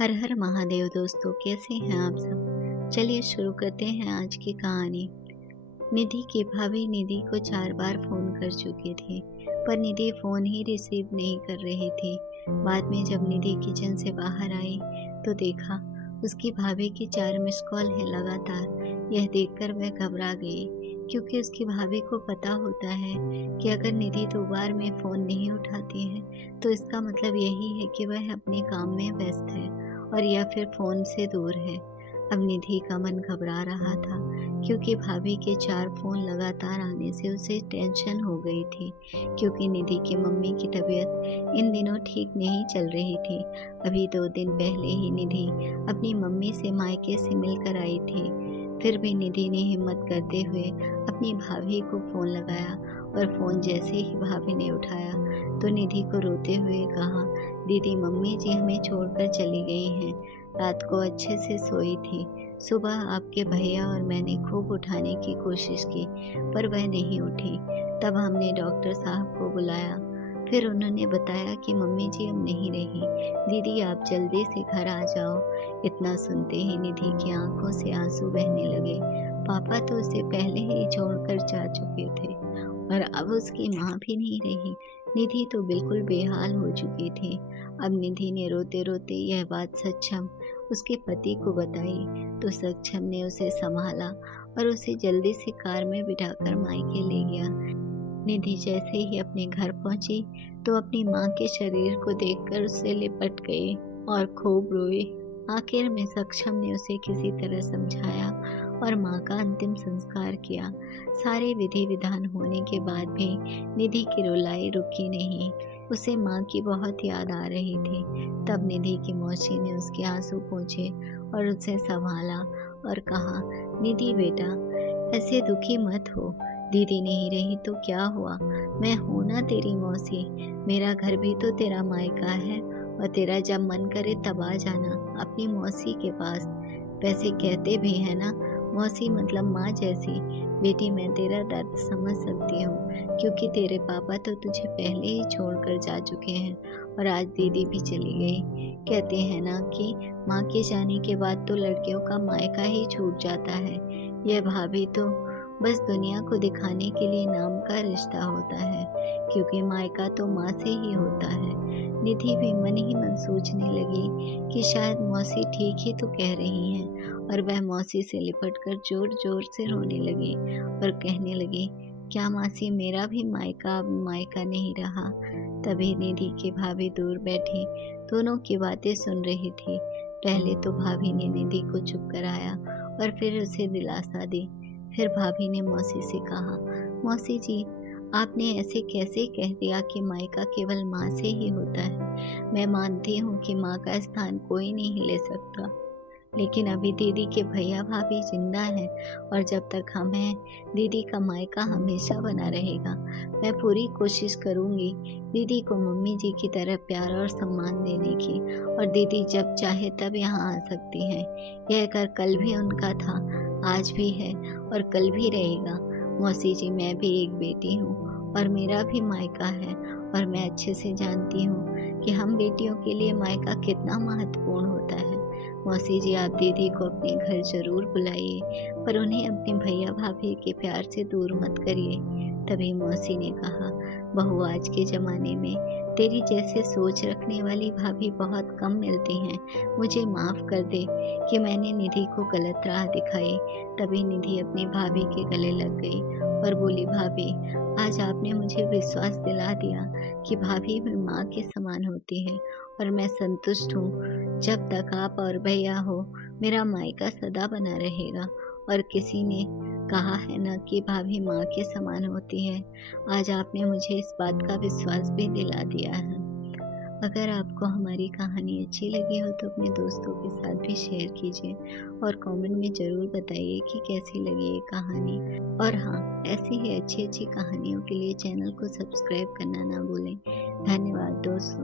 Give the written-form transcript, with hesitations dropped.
हर हर महादेव दोस्तों, कैसे हैं आप सब। चलिए शुरू करते हैं आज की कहानी। निधि की भाभी निधि को 4 बार फोन कर चुके थे, पर निधि फोन ही रिसीव नहीं कर रही थी। बाद में जब निधि किचन से बाहर आई तो देखा उसकी भाभी की 4 मिस कॉल है लगातार। यह देखकर वह घबरा गई, क्योंकि उसकी भाभी को पता होता है कि अगर निधि 2 बार में फ़ोन नहीं उठाती है तो इसका मतलब यही है कि वह अपने काम में व्यस्त है और या फिर फ़ोन से दूर है। अब निधि का मन घबरा रहा था, क्योंकि भाभी के 4 फ़ोन लगातार आने से उसे टेंशन हो गई थी, क्योंकि निधि की मम्मी की तबीयत इन दिनों ठीक नहीं चल रही थी। अभी 2 दिन पहले ही निधि अपनी मम्मी से मायके से मिलकर आई थी। फिर भी निधि ने हिम्मत करते हुए अपनी भाभी को फ़ोन लगाया, और फ़ोन जैसे ही भाभी ने उठाया तो निधि को रोते हुए कहा, दीदी मम्मी जी हमें छोड़कर चली गई हैं। रात को अच्छे से सोई थी। सुबह आपके भैया और मैंने खूब उठाने की कोशिश की, पर वह नहीं उठी। तब हमने डॉक्टर साहब को बुलाया। फिर उन्होंने बताया कि मम्मी जी अब नहीं रही। दीदी आप जल्दी से घर आ जाओ। इतना सुनते ही निधि की आंखों से आंसू बहने लगे। पापा तो उसे पहले ही छोड़कर जा चुके थे और अब उसकी माँ भी नहीं रही। निधि तो बिल्कुल बेहाल हो चुकी थी। अब निधि ने रोते रोते यह बात सक्षम उसके पति को बताई, तो सक्षम ने उसे संभाला और उसे जल्दी से कार में बिठाकर मायके ले गया। निधि जैसे ही अपने घर पहुंची तो अपनी माँ के शरीर को देखकर उससे लिपट गई और खूब रोई। आखिर में सक्षम ने उसे किसी तरह समझाया और माँ का अंतिम संस्कार किया। सारे विधि विधान होने के बाद भी निधि की रुलाई रुकी नहीं। उसे माँ की बहुत याद आ रही थी। तब निधि की मौसी ने उसके आंसू पोंछे और उसे संभाला और कहा, निधि बेटा ऐसे दुखी मत हो। दीदी नहीं रही तो क्या हुआ, मैं हूं ना तेरी मौसी। मेरा घर भी तो तेरा मायका है, और तेरा जब मन करे तब आ जाना अपनी मौसी के पास। वैसे कहते भी है ना, मौसी मतलब माँ जैसी। बेटी मैं तेरा दर्द समझ सकती हूँ, क्योंकि तेरे पापा तो तुझे पहले ही छोड़कर जा चुके हैं और आज दीदी भी चली गई। कहते हैं ना कि माँ के जाने के बाद तो लड़कियों का मायका ही छूट जाता है। यह भाभी तो बस दुनिया को दिखाने के लिए नाम का रिश्ता होता है, क्योंकि मायका तो माँ से ही होता है। निधि भी मन ही मन सोचने लगी कि शायद मौसी ठीक ही तो कह रही हैं, और वह मौसी से लिपटकर जोर जोर से रोने लगी और कहने लगी, क्या मासी मेरा भी मायका अब मायका नहीं रहा। तभी निधि की भाभी दूर बैठी दोनों की बातें सुन रही थी। पहले तो भाभी ने निधि को चुप कराया और फिर उसे दिलासा दी। फिर भाभी ने मौसी से कहा, मौसी जी आपने ऐसे कैसे कह दिया कि मायका केवल माँ से ही होता है। मैं मानती हूँ कि माँ का स्थान कोई नहीं ले सकता, लेकिन अभी दीदी के भैया भाभी जिंदा हैं, और जब तक हम हैं दीदी का मायका हमेशा बना रहेगा। मैं पूरी कोशिश करूँगी दीदी को मम्मी जी की तरह प्यार और सम्मान देने की, और दीदी जब चाहे तब यहाँ आ सकती हैं। यह घर कल भी उनका था, आज भी है और कल भी रहेगा। मौसी जी मैं भी एक बेटी हूँ और मेरा भी मायका है, और मैं अच्छे से जानती हूँ कि हम बेटियों के लिए मायका कितना महत्वपूर्ण होता है। मौसी जी आप दीदी को अपने घर जरूर बुलाइए, पर उन्हें अपने भैया भाभी के प्यार से दूर मत करिए। तभी मौसी ने कहा, बहू आज के ज़माने में तेरी जैसे सोच रखने वाली भाभी बहुत कम मिलती हैं। मुझे माफ़ कर दे कि मैंने निधि को गलत राह दिखाई। तभी निधि अपनी भाभी के गले लग गई और बोली, भाभी आज आपने मुझे विश्वास दिला दिया कि भाभी भी माँ के समान होती है, और मैं संतुष्ट हूँ। जब तक आप और भैया हो मेरा मायका सदा बना रहेगा। और किसी ने कहा है ना कि भाभी माँ के समान होती है। आज आपने मुझे इस बात का विश्वास भी दिला दिया है। अगर आपको हमारी कहानी अच्छी लगी हो तो अपने दोस्तों के साथ भी शेयर कीजिए, और कमेंट में ज़रूर बताइए कि कैसी लगी ये कहानी। और हाँ, ऐसी ही अच्छी अच्छी कहानियों के लिए चैनल को सब्सक्राइब करना ना भूलें। धन्यवाद दोस्तों।